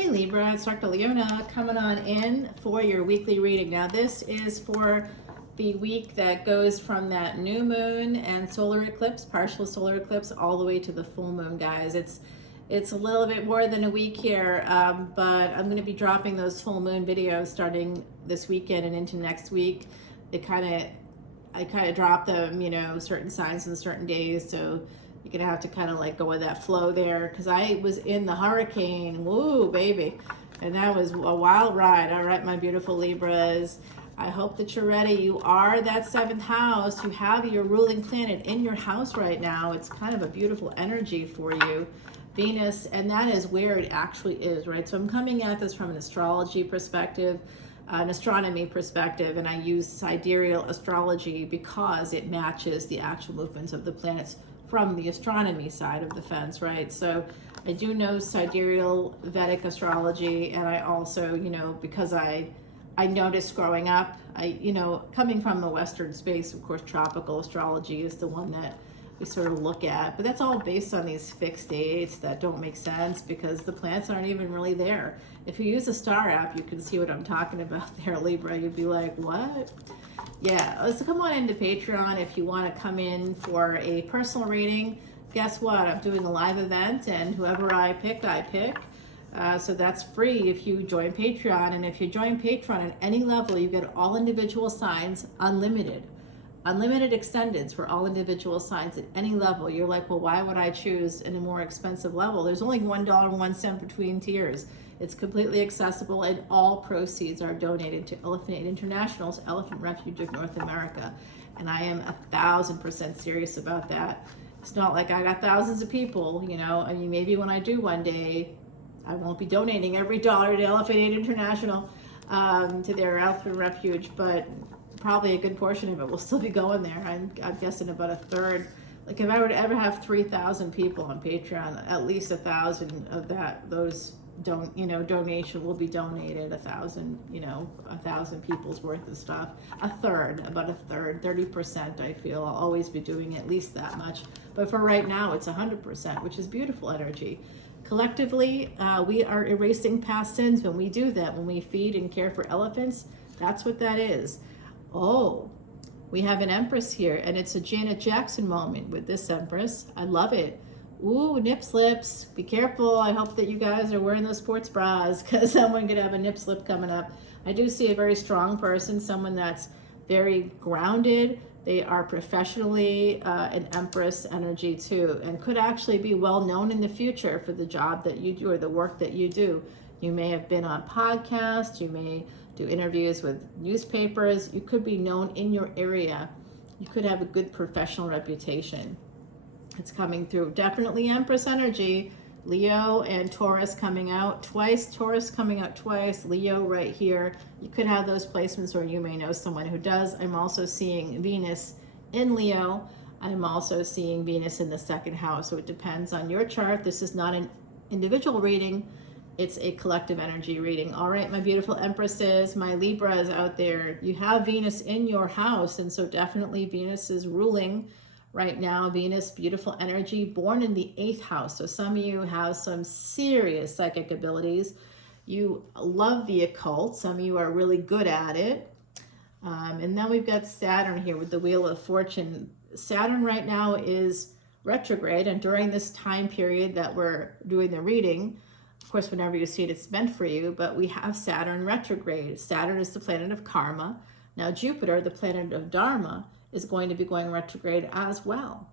Hey Libra, it's Dr. Leona coming on in for your weekly reading. Now this is for the week that goes from that new moon and solar eclipse, partial solar eclipse, all the way to the full moon, guys. It's a little bit more than a week here, but I'm going to be dropping those full moon videos starting this weekend and into next week. I kind of drop them, you know, certain signs and certain days, so you're gonna have to kind of like go with that flow there, because I was in the hurricane, woo baby, and that was a wild ride. All right, my beautiful Libras, I hope that you're ready. You are that seventh house. You have your ruling planet in your house right now. It's kind of a beautiful energy for you, Venus, and that is where it actually is, right? So I'm coming at this from an astrology perspective, an astronomy perspective, and I use sidereal astrology because it matches the actual movements of the planets from the astronomy side of the fence, right? So I do know sidereal Vedic astrology, and I also, you know, because I noticed growing up, coming from the Western space, of course, tropical astrology is the one that we sort of look at, but that's all based on these fixed dates that don't make sense because the planets aren't even really there. If you use a star app, you can see what I'm talking about there, Libra. You'd be like, what? Yeah, so come on into Patreon if you want to come in for a personal reading. Guess what? I'm doing a live event, and whoever I pick, I pick. So that's free if you join Patreon. And if you join Patreon at any level, you get all individual signs, unlimited extendeds for all individual signs at any level. You're like, well, why would I choose in a more expensive level? There's only $1.01 between tiers. It's completely accessible, and all proceeds are donated to Elephant Aid International's Elephant Refuge of North America. And I am 1,000% serious about that. It's not like I got thousands of people, you know. I mean, maybe when I do one day, I won't be donating every dollar to Elephant Aid International, to their Elephant Refuge, but probably a good portion of it will still be going there. I'm guessing about a third. Like if I were to ever have 3,000 people on Patreon, at least 1,000 of those donation will be donated. 1,000 people's worth of stuff. About a third, 30%. I feel I'll always be doing at least that much. But for right now, it's 100%, which is beautiful energy. Collectively, we are erasing past sins when we do that. When we feed and care for elephants, that's what that is. Oh, we have an Empress here, and it's a Janet Jackson moment with this Empress. I love it. Ooh, nip slips. Be careful. I hope that you guys are wearing those sports bras, because someone could have a nip slip coming up. I do see a very strong person, someone that's very grounded. They are professionally an Empress energy too, and could actually be well known in the future for the job that you do or the work that you do. You may have been on podcasts, you may do interviews with newspapers, you could be known in your area. You could have a good professional reputation. It's coming through. Definitely Empress energy. Leo and Taurus coming out twice. Taurus coming out twice. Leo right here. You could have those placements, or you may know someone who does. I'm also seeing Venus in Leo. I'm also seeing Venus in the second house. So it depends on your chart. This is not an individual reading. It's a collective energy reading. All right, my beautiful Empresses, my Libras out there, you have Venus in your house. And so definitely Venus is ruling right now. Venus, beautiful energy, born in the 8th house. So some of you have some serious psychic abilities. You love the occult. Some of you are really good at it. And then we've got Saturn here with the Wheel of Fortune. Saturn right now is retrograde. And during this time period that we're doing the reading, of course, whenever you see it, it's meant for you, but we have Saturn retrograde. Saturn is the planet of karma. Now Jupiter, the planet of dharma, is going to be going retrograde as well.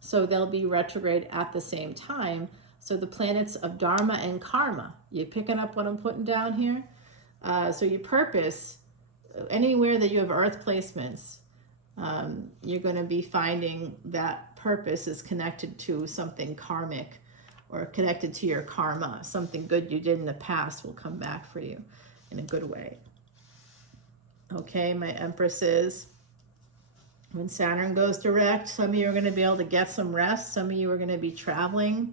So they'll be retrograde at the same time. So the planets of dharma and karma, you picking up what I'm putting down here? So your purpose, anywhere that you have earth placements, you're going to be finding that purpose is connected to something karmic or connected to your karma. Something good you did in the past will come back for you in a good way. Okay, my Empresses. When Saturn goes direct, some of you are going to be able to get some rest. Some of you are going to be traveling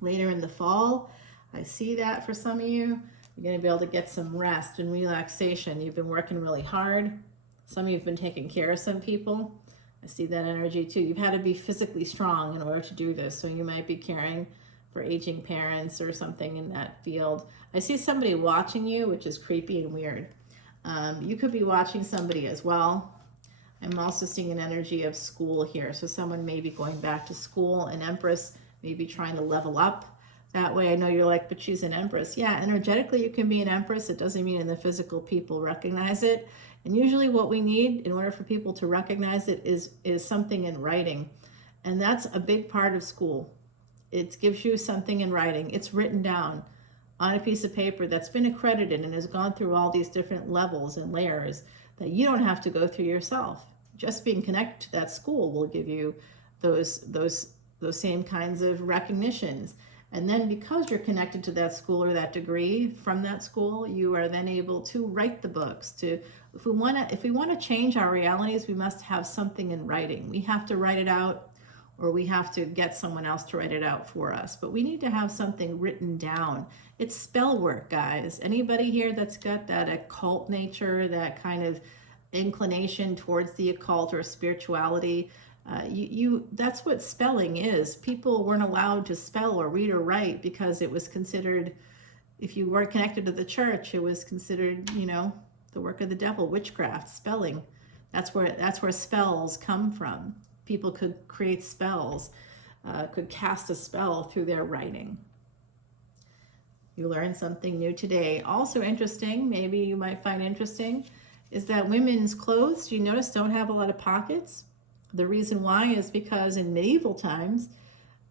later in the fall. I see that for some of you. You're going to be able to get some rest and relaxation. You've been working really hard. Some of you have been taking care of some people. I see that energy too. You've had to be physically strong in order to do this. So you might be carrying for aging parents or something in that field. I see somebody watching you, which is creepy and weird. You could be watching somebody as well. I'm also seeing an energy of school here. So someone may be going back to school, an Empress, maybe trying to level up that way. I know you're like, but she's an Empress. Yeah, energetically you can be an Empress. It doesn't mean in the physical people recognize it. And usually what we need in order for people to recognize it is something in writing. And that's a big part of school. It gives you something in writing. It's written down on a piece of paper that's been accredited and has gone through all these different levels and layers that you don't have to go through yourself. Just being connected to that school will give you those same kinds of recognitions. And then because you're connected to that school or that degree from that school, you are then able to write the books. If we want to change our realities, we must have something in writing. We have to write it out, or we have to get someone else to write it out for us. But we need to have something written down. It's spell work, guys. Anybody here that's got that occult nature, that kind of inclination towards the occult or spirituality, that's what spelling is. People weren't allowed to spell or read or write because it was considered, if you weren't connected to the church, it was considered, the work of the devil, witchcraft, spelling. That's where spells come from. People could create spells, could cast a spell through their writing. You learned something new today. Also interesting, maybe you might find interesting, is that women's clothes, you notice, don't have a lot of pockets. The reason why is because in medieval times,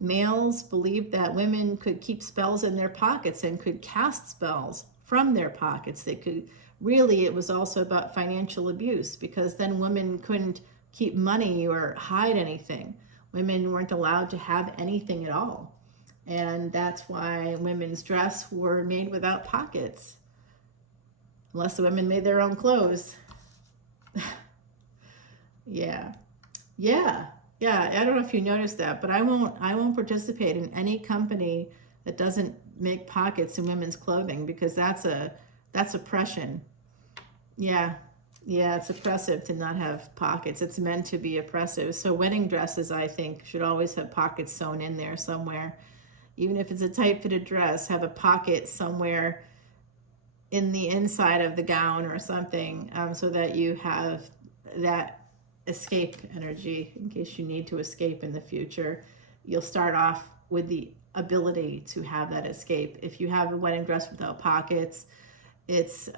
males believed that women could keep spells in their pockets and could cast spells from their pockets. It was also about financial abuse, because then women couldn't keep money or hide anything. Women weren't allowed to have anything at all. And that's why women's dress were made without pockets. Unless the women made their own clothes. Yeah. I don't know if you noticed that, but I won't participate in any company that doesn't make pockets in women's clothing, because that's oppression. Yeah, it's oppressive to not have pockets. It's meant to be oppressive. So wedding dresses, I think, should always have pockets sewn in there somewhere. Even if it's a tight-fitted dress, have a pocket somewhere in the inside of the gown or something, so that you have that escape energy in case you need to escape in the future. You'll start off with the ability to have that escape. If you have a wedding dress without pockets, it's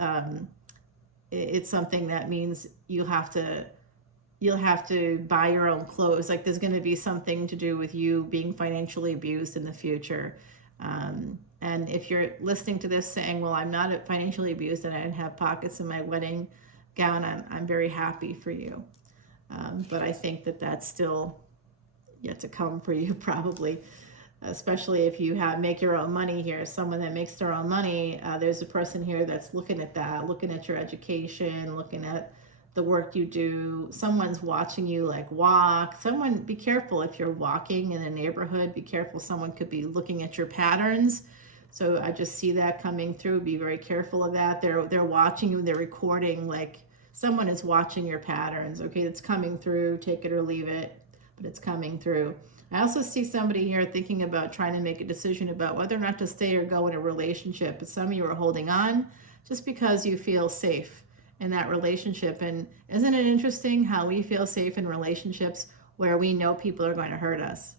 something that means you'll have to buy your own clothes. Like, there's going to be something to do with you being financially abused in the future. And if you're listening to this saying, well, I'm not financially abused and I didn't have pockets in my wedding gown, I'm very happy for you. But I think that's still yet to come for you, probably, especially if you make your own money here. Someone that makes their own money, there's a person here that's looking at that, looking at your education, looking at the work you do. Someone's watching you like walk. Someone, be careful if you're walking in a neighborhood, be careful. Someone could be looking at your patterns. So I just see that coming through. Be very careful of that. They're watching you, they're recording, like someone is watching your patterns. Okay, it's coming through, take it or leave it, but it's coming through. I also see somebody here thinking about trying to make a decision about whether or not to stay or go in a relationship. But some of you are holding on just because you feel safe in that relationship. And isn't it interesting how we feel safe in relationships where we know people are going to hurt us,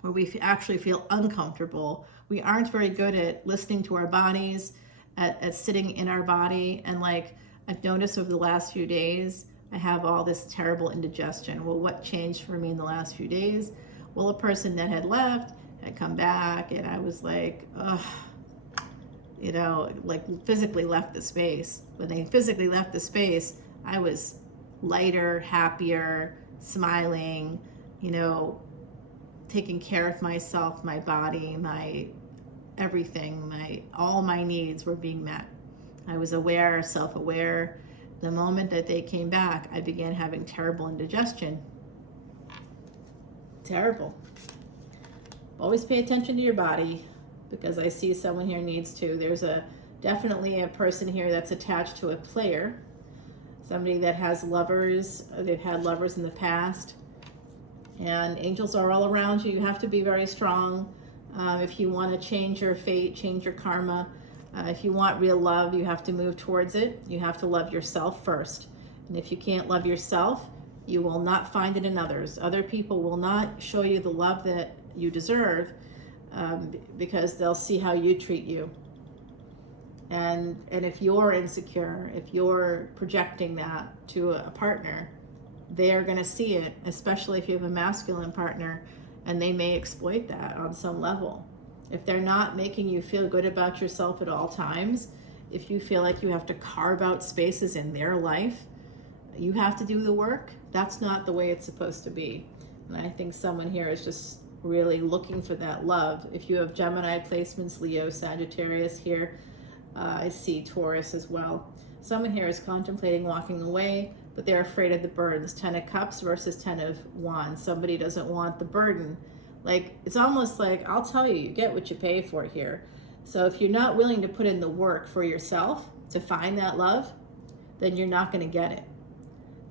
where we actually feel uncomfortable? We aren't very good at listening to our bodies, at sitting in our body. And like I've noticed over the last few days, I have all this terrible indigestion. Well, what changed for me in the last few days? Well, a person that had left had come back, and I was like, ugh, like physically left the space. When they physically left the space, I was lighter, happier, smiling, taking care of myself, my body, my everything, all my needs were being met. I was aware, self-aware. The moment that they came back, I began having terrible indigestion. Terrible. Always pay attention to your body, because I see someone here needs to. There's definitely a person here that's attached to a player, somebody that has lovers. They've had lovers in the past, and angels are all around you. You have to be very strong. If you want to change your fate, change your karma, if you want real love, you have to move towards it. You have to love yourself first. And if you can't love yourself, you will not find it in others. Other people will not show you the love that you deserve, because they'll see how you treat you. And if you're insecure, if you're projecting that to a partner, they're going to see it, especially if you have a masculine partner, and they may exploit that on some level. If they're not making you feel good about yourself at all times, if you feel like you have to carve out spaces in their life, you have to do the work. That's not the way it's supposed to be. And I think someone here is just really looking for that love. If you have Gemini placements, Leo, Sagittarius here, I see Taurus as well. Someone here is contemplating walking away, but they're afraid of the burdens. 10 of Cups versus 10 of Wands. Somebody doesn't want the burden. Like, it's almost like, I'll tell you, you get what you pay for here. So if you're not willing to put in the work for yourself to find that love, then you're not going to get it.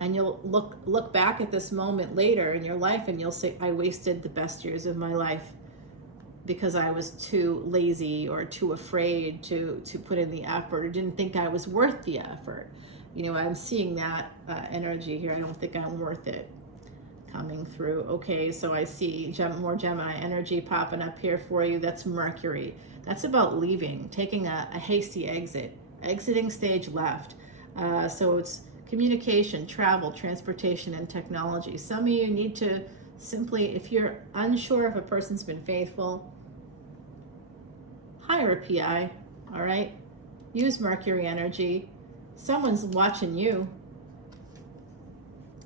And you'll look back at this moment later in your life and you'll say, I wasted the best years of my life because I was too lazy or too afraid to put in the effort, or didn't think I was worth the effort. You know, I'm seeing that energy here. I don't think I'm worth it coming through. Okay, so I see more Gemini energy popping up here for you. That's Mercury. That's about leaving, taking a hasty exit, exiting stage left. So it's communication, travel, transportation, and technology. Some of you need to simply, if you're unsure if a person's been faithful, hire a PI, all right? Use Mercury energy. Someone's watching you.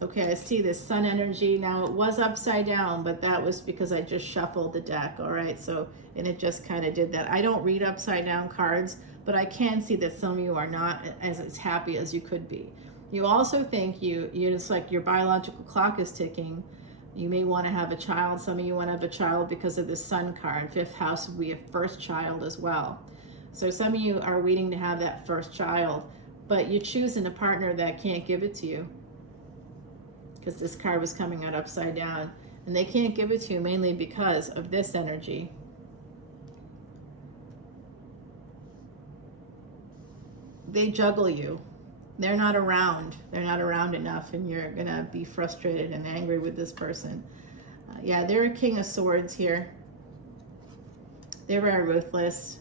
Okay, I see this Sun energy. Now, it was upside down, but that was because I just shuffled the deck, all right? So, and it just kind of did that. I don't read upside down cards, but I can see that some of you are not as happy as you could be. You also think it's like your biological clock is ticking. You may want to have a child. Some of you want to have a child because of the Sun card. 5th house would be a first child as well. So some of you are waiting to have that first child, but you're choosing a partner that can't give it to you, because this card was coming out upside down. And they can't give it to you mainly because of this energy. They juggle you. They're not around. They're not around enough, and you're going to be frustrated and angry with this person. Yeah, they're a King of Swords here. They're very ruthless.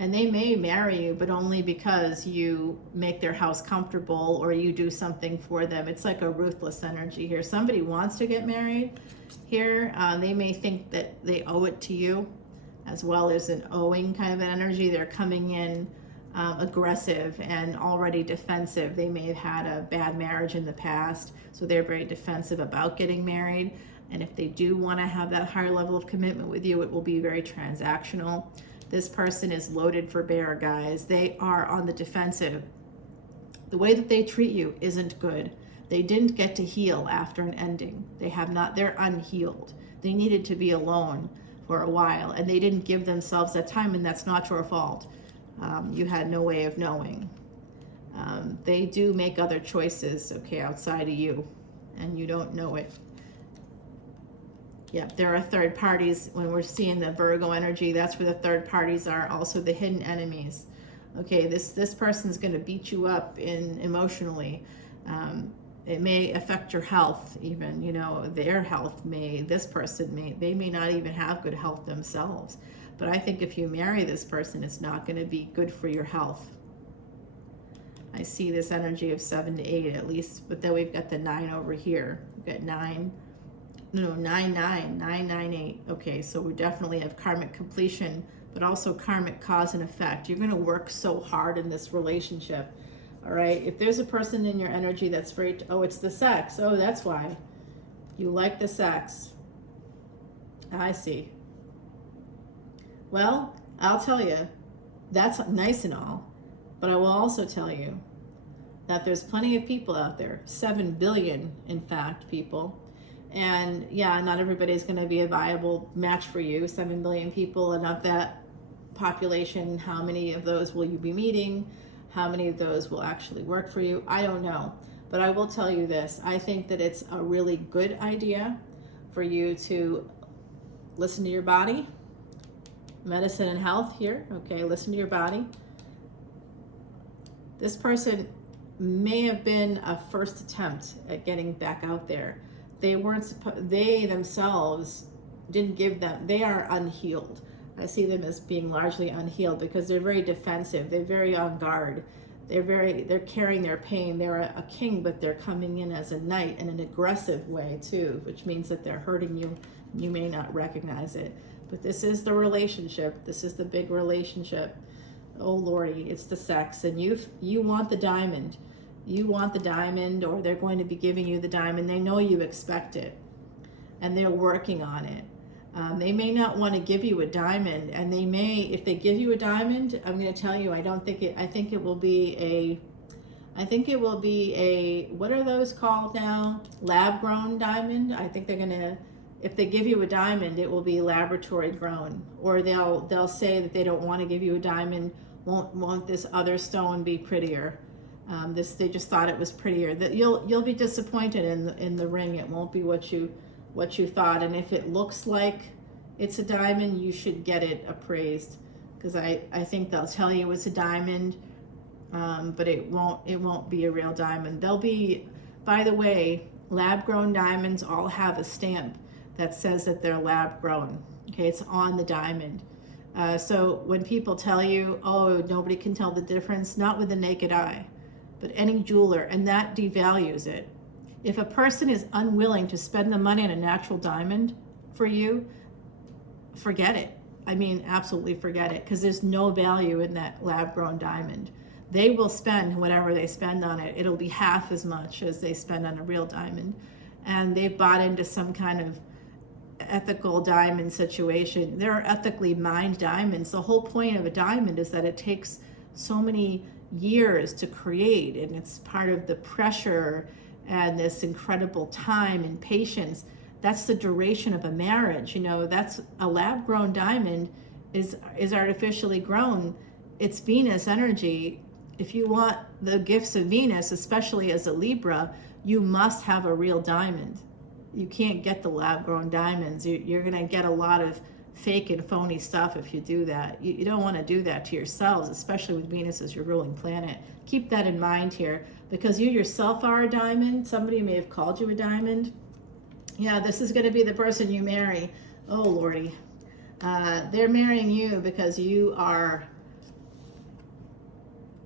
And they may marry you, but only because you make their house comfortable or you do something for them. It's like a ruthless energy here. Somebody wants to get married here. They may think that they owe it to you, as well as an owing kind of an energy. They're coming in aggressive and already defensive. They may have had a bad marriage in the past, so they're very defensive about getting married. And if they do want to have that higher level of commitment with you, it will be very transactional. This person is loaded for bear, guys. They are on the defensive. The way that they treat you isn't good. They didn't get to heal after an ending. They have not, they're unhealed. They needed to be alone for a while, and they didn't give themselves that time, and that's not your fault. You had no way of knowing. They do make other choices, okay, outside of you, and you don't know it. Yeah, there are third parties. When we're seeing the Virgo energy, that's where the third parties are, also the hidden enemies. Okay, this person's going to beat you up emotionally. It may affect your health even, you know, their health they may not even have good health themselves. But I think if you marry this person, it's not going to be good for your health. I see this energy of 7 to 8 at least, but then we've got the 9 over here. We've got 9, 998. Okay, so we definitely have karmic completion, but also karmic cause and effect. You're going to work so hard in this relationship. All right, if there's a person in your energy that's very, oh, it's the sex. Oh, that's why. You like the sex. I see. Well, I'll tell you, that's nice and all, but I will also tell you that there's plenty of people out there, 7 billion, in fact, people. And yeah, not everybody's going to be a viable match for you. 7 billion people, and of that population, how many of those will you be meeting? How many of those will actually work for you? I don't know. But I will tell you this. I think that it's a really good idea for you to listen to your body, medicine and health here. Okay, listen to your body. This person may have been a first attempt at getting back out there. They themselves didn't give them, they are unhealed. I see them as being largely unhealed because they're very defensive. They're very on guard. They're carrying their pain. They're a king, but they're coming in as a knight in an aggressive way too, which means that they're hurting you. You may not recognize it, but this is the relationship. This is the big relationship. Oh Lordy, it's the sex, and you want the diamond. You want the diamond, or they're going to be giving you the diamond. They know you expect it, and they're working on it. They may not want to give you a diamond, and they may, if they give you a diamond, I'm going to tell you, I think it will be a, what are those called now? Lab grown diamond. I think they're going to, if they give you a diamond, it will be laboratory grown, or they'll say that they don't want to give you a diamond. Won't this other stone be prettier? They just thought it was prettier. That you'll be disappointed in the ring. It won't be what you thought. And if it looks like it's a diamond, you should get it appraised, because I think they'll tell you it's a diamond, but it won't be a real diamond. They'll be, by the way, lab grown diamonds all have a stamp that says that they're lab grown. Okay, it's on the diamond. So when people tell you, oh, nobody can tell the difference, not with the naked eye, but any jeweler, and that devalues it. If a person is unwilling to spend the money on a natural diamond for you, forget it. I mean, absolutely forget it, because there's no value in that lab-grown diamond. They will spend whatever they spend on it. It'll be half as much as they spend on a real diamond. And they've bought into some kind of ethical diamond situation. There are ethically mined diamonds. The whole point of a diamond is that it takes so many years to create, and it's part of the pressure and this incredible time and patience. That's the duration of a marriage. You know, that's a lab-grown diamond is artificially grown. It's Venus energy. If you want the gifts of Venus, especially as a Libra, you must have a real diamond. You can't get the lab-grown diamonds. You're going to get a lot of fake and phony stuff if you do that. You don't want to do that to yourselves, especially with Venus as your ruling planet. Keep that in mind here, because you yourself are a diamond. Somebody may have called you a diamond. Yeah, this is going to be the person you marry. Oh Lordy. They're marrying you because you are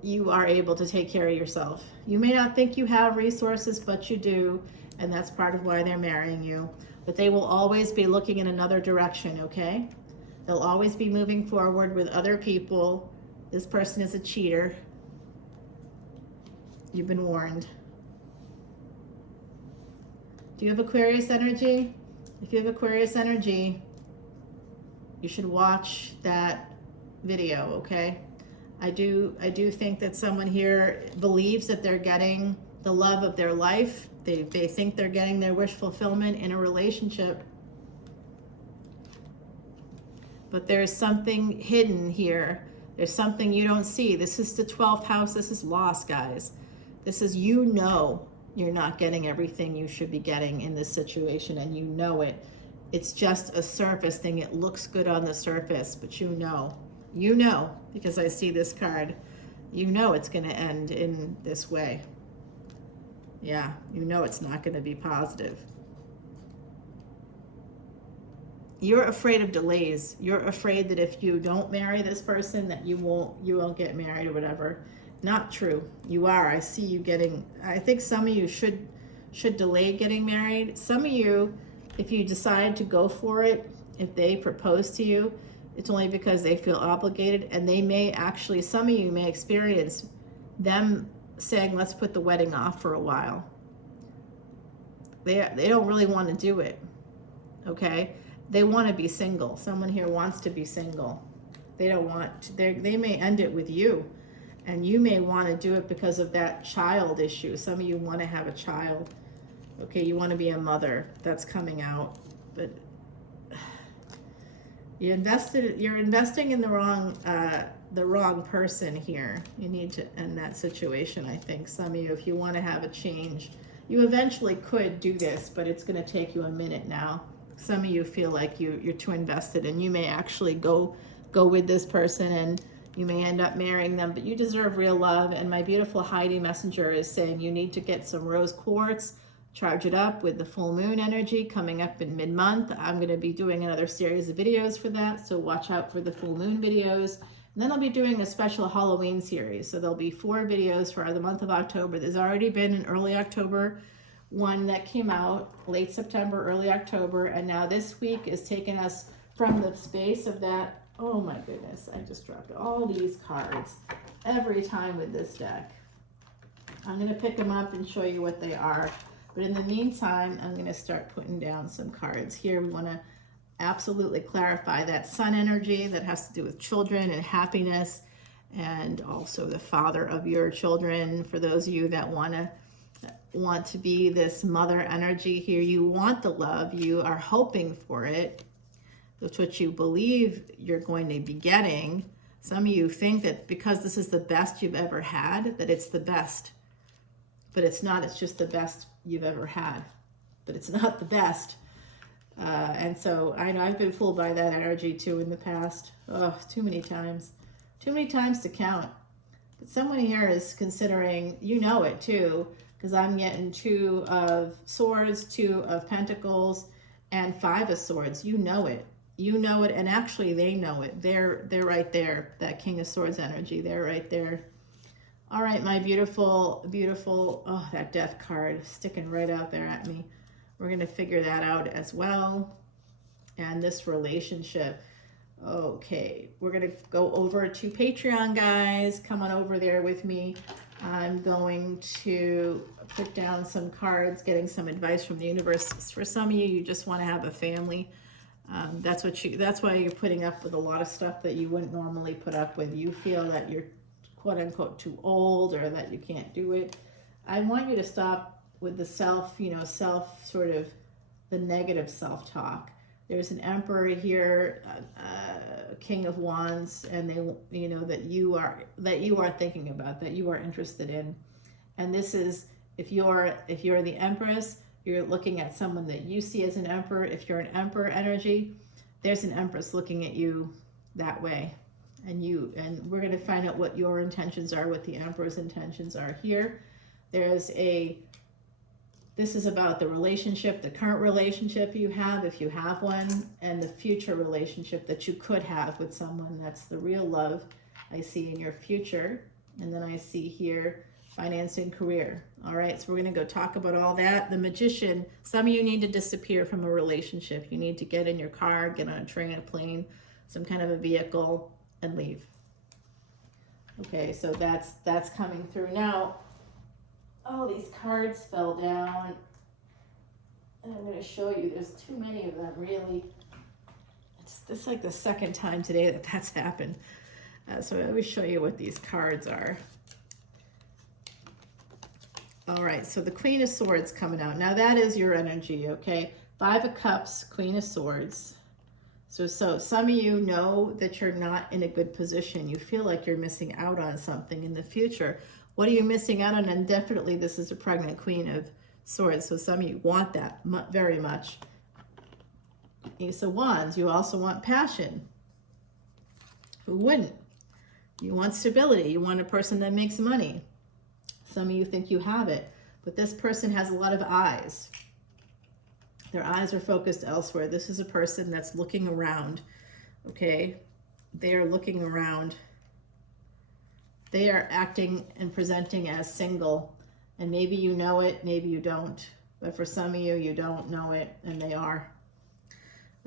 able to take care of yourself. You may not think you have resources, but you do, and that's part of why they're marrying you. But they will always be looking in another direction, okay? They'll always be moving forward with other people. This person is a cheater. You've been warned. Do you have Aquarius energy? If you have Aquarius energy, you should watch that video, okay? I do think that someone here believes that they're getting the love of their life. They think they're getting their wish fulfillment in a relationship. But there's something hidden here. There's something you don't see. This is the 12th house. This is loss, guys. This is, you know, you're not getting everything you should be getting in this situation, and you know it. It's just a surface thing. It looks good on the surface, but you know, because I see this card, you know it's going to end in this way. Yeah, you know it's not going to be positive. You're afraid of delays. You're afraid that if you don't marry this person, that you won't get married or whatever. Not true. You are. I see you getting, I think some of you should delay getting married. Some of you, if you decide to go for it, if they propose to you, it's only because they feel obligated, and they may actually, some of you may experience them saying, let's put the wedding off for a while. They don't really want to do it, okay? They want to be single. Someone here wants to be single. They don't want to, they may end it with you, and you may want to do it because of that child issue. Some of you want to have a child, okay? You want to be a mother. That's coming out, but you're investing in the wrong person here. You need to end that situation, I think. Some of you, if you want to have a change, you eventually could do this, but it's going to take you a minute now. Some of you feel like you're too invested, and you may actually go go with this person and you may end up marrying them, but you deserve real love. And my beautiful Heidi Messenger is saying you need to get some rose quartz, charge it up with the full moon energy coming up in mid-month. I'm going to be doing another series of videos for that, so watch out for the full moon videos. And then I'll be doing a special Halloween series. So there'll be 4 videos for the month of October. There's already been an early October one that came out, late September, early October. And now this week is taking us from the space of that. Oh my goodness, I just dropped all these cards every time with this deck. I'm going to pick them up and show you what they are. But in the meantime, I'm going to start putting down some cards here. We want to absolutely clarify that sun energy that has to do with children and happiness, and also the father of your children. For those of you that want to be this mother energy here, you want the love, you are hoping for it. That's what you believe you're going to be getting. Some of you think that because this is the best you've ever had, that it's the best. But it's not, it's just the best you've ever had. But it's not the best. And so I know I've been fooled by that energy too in the past. Oh, too many times. Too many times to count. But someone here is considering, you know it too, because I'm getting 2 of Swords, 2 of Pentacles, and 5 of Swords. You know it. You know it, and actually they know it. They're right there, that King of Swords energy. They're right there. All right, my beautiful, beautiful, oh, that Death card sticking right out there at me. We're going to figure that out as well. And this relationship. Okay, we're going to go over to Patreon, guys. Come on over there with me. I'm going to put down some cards, getting some advice from the universe. For some of you, you just want to have a family. That's why you're putting up with a lot of stuff that you wouldn't normally put up with. You feel that you're quote unquote too old, or that you can't do it. I want you to stop with the self sort of the negative self-talk. There's an Emperor here, King of Wands, and they, that you are thinking about, that you are interested in. And this is, if you're the Empress, you're looking at someone that you see as an Emperor. If you're an Emperor energy, there's an Empress looking at you that way. And we're going to find out what your intentions are, what the Emperor's intentions are here. This is about the relationship, the current relationship you have, if you have one, and the future relationship that you could have with someone. That's the real love I see in your future. And then I see here finance and career. All right, so we're going to go talk about all that. The Magician, some of you need to disappear from a relationship. You need to get in your car, get on a train, a plane, some kind of a vehicle, and leave. Okay, so that's coming through. Now, all these cards fell down, and I'm going to show you, there's too many of them, really. It's like the second time today that's happened. So let me show you what these cards are. All right, so the Queen of Swords coming out. Now that is your energy, okay? 5 of Cups, Queen of Swords. So some of you know that you're not in a good position. You feel like you're missing out on something in the future. What are you missing out on? And definitely this is a pregnant Queen of Swords. So some of you want that very much. Ace of Wands, you also want passion. Who wouldn't? You want stability. You want a person that makes money. Some of you think you have it, but this person has a lot of eyes. Their eyes are focused elsewhere. This is a person that's looking around, okay? They are looking around. They are acting and presenting as single, and maybe you know it, maybe you don't. But for some of you, you don't know it, and they are.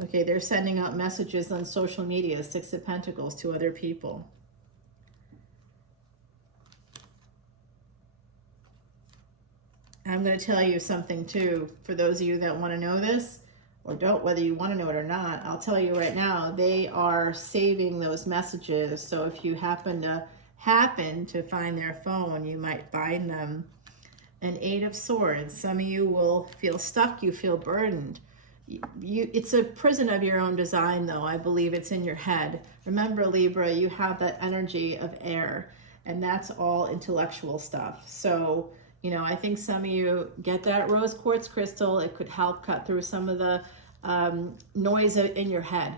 Okay, they're sending out messages on social media, 6 of Pentacles, to other people. I'm going to tell you something too, for those of you that want to know this, or don't, whether you want to know it or not. I'll tell you right now, they are saving those messages. So if you happen to find their phone, you might find them. An 8 of Swords. Some of you will feel stuck, you feel burdened. It's a prison of your own design, though. I believe it's in your head. Remember, Libra, you have that energy of air, and that's all intellectual stuff. So, I think some of you get that rose quartz crystal. It could help cut through some of the noise in your head.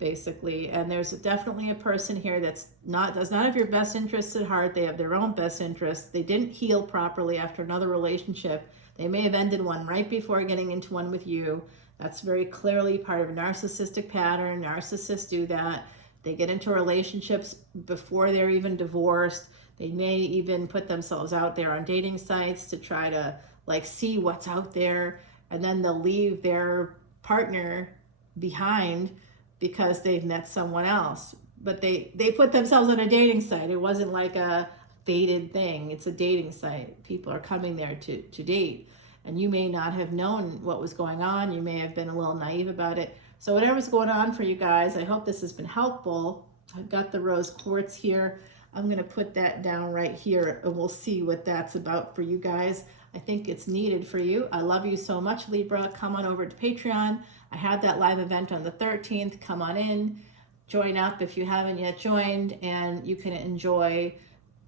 basically. And there's definitely a person here that's does not have your best interests at heart. They have their own best interests. They didn't heal properly after another relationship. They may have ended one right before getting into one with you. That's very clearly part of a narcissistic pattern. Narcissists do that. They get into relationships before they're even divorced. They may even put themselves out there on dating sites to try to like see what's out there, and then they'll leave their partner behind because they've met someone else. But they put themselves on a dating site. It wasn't like a dated thing. It's a dating site. People are coming there to date. And you may not have known what was going on. You may have been a little naive about it. So whatever's going on for you guys, I hope this has been helpful. I've got the rose quartz here. I'm going to put that down right here, and we'll see what that's about for you guys. I think it's needed for you. I love you so much, Libra. Come on over to Patreon. I had that live event on the 13th. Come on in. Join up if you haven't yet joined, and you can enjoy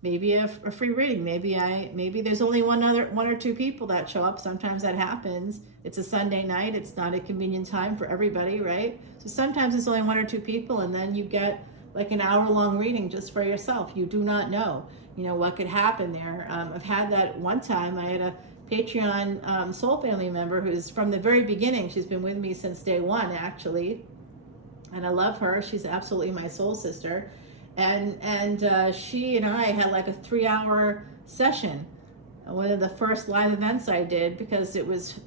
maybe a free reading. Maybe there's only one or two people that show up. Sometimes that happens. It's a Sunday night. It's not a convenient time for everybody, right? So sometimes it's only one or two people, and then you get like an hour-long reading just for yourself. You do not know, what could happen there. I've had that one time. I had a Patreon soul family member who's from the very beginning. She's been with me since day one, actually, and I love her. She's absolutely my soul sister. And she and I had like a 3-hour session, one of the first live events I did, because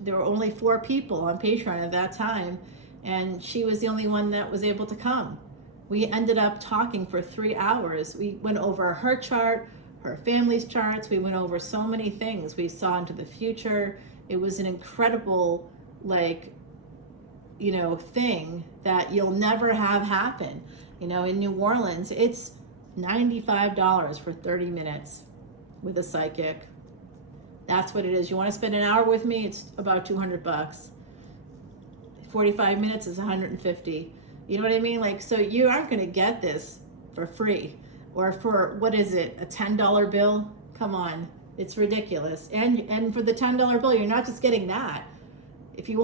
there were only 4 people on Patreon at that time, and she was the only one that was able to come. We ended up talking for 3 hours. We went over her chart, her family's charts. We went over so many things. We saw into the future. It was an incredible, thing that you'll never have happen. In New Orleans, it's $95 for 30 minutes with a psychic. That's what it is. You want to spend an hour with me? It's about $200. 45 minutes is $150. You know what I mean? So you aren't going to get this for free, or for, what is it, a $10 bill? Come on, it's ridiculous. And for the $10 bill, you're not just getting that. If you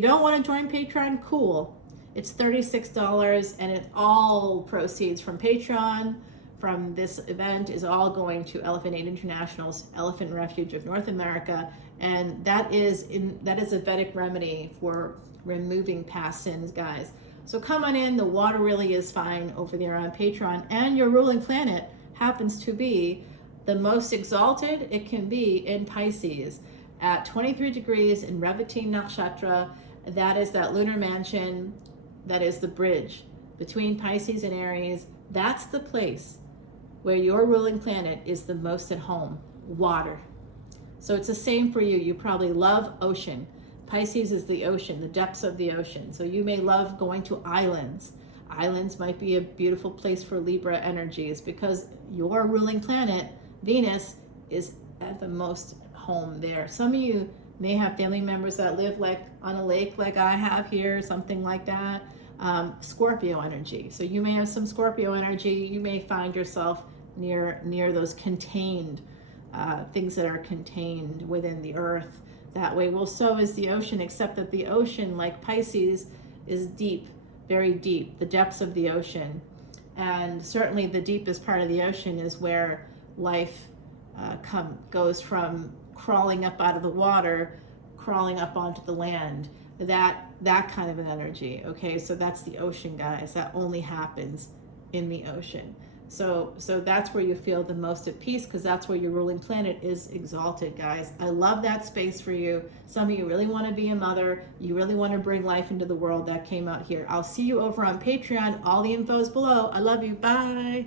don't want to join Patreon, cool. It's $36, and all proceeds from Patreon, from this event, is all going to Elephant Aid International's Elephant Refuge of North America, and that is a Vedic remedy for removing past sins, guys. So come on in. The water really is fine over there on Patreon, and your ruling planet happens to be the most exalted it can be in Pisces at 23 degrees in Revati Nakshatra. That is that lunar mansion. That is the bridge between Pisces and Aries. That's the place where your ruling planet is the most at home, water. So it's the same for you. You probably love ocean. Pisces is the ocean, the depths of the ocean. So you may love going to islands. Islands might be a beautiful place for Libra energies, because your ruling planet, Venus, is at the most home there. Some of you may have family members that live on a lake like I have here, something like that. Scorpio energy. So you may have some Scorpio energy. You may find yourself near those contained things that are contained within the earth. That way, well, so is the ocean, except that the ocean, like Pisces, is deep, very deep, the depths of the ocean. And certainly the deepest part of the ocean is where life goes from crawling up out of the water, crawling up onto the land. That kind of an energy. Okay, so that's the ocean, guys. That only happens in the ocean. So that's where you feel the most at peace, because that's where your ruling planet is exalted, guys. I love that space for you. Some of you really want to be a mother. You really want to bring life into the world. That came out here. I'll see you over on Patreon. All the info is below. I love you. Bye.